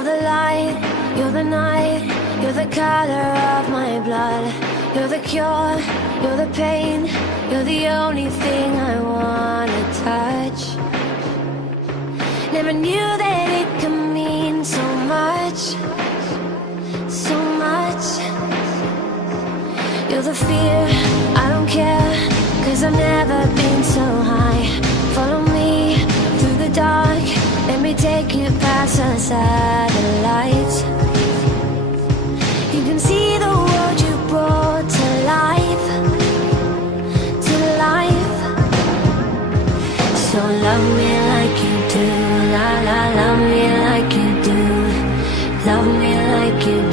You're the light, you're the night, you're the color of my blood. You're the cure, you're the pain, you're the only thing I wanna touch. Never knew that it could mean so much, so much. You're the fear, I don't care, 'cause I've never been so high. Follow me through the dark, let me take you past the satellites. You can see the world you brought to life, to life. So love me like you do, la la, love me like you do, love me like you do.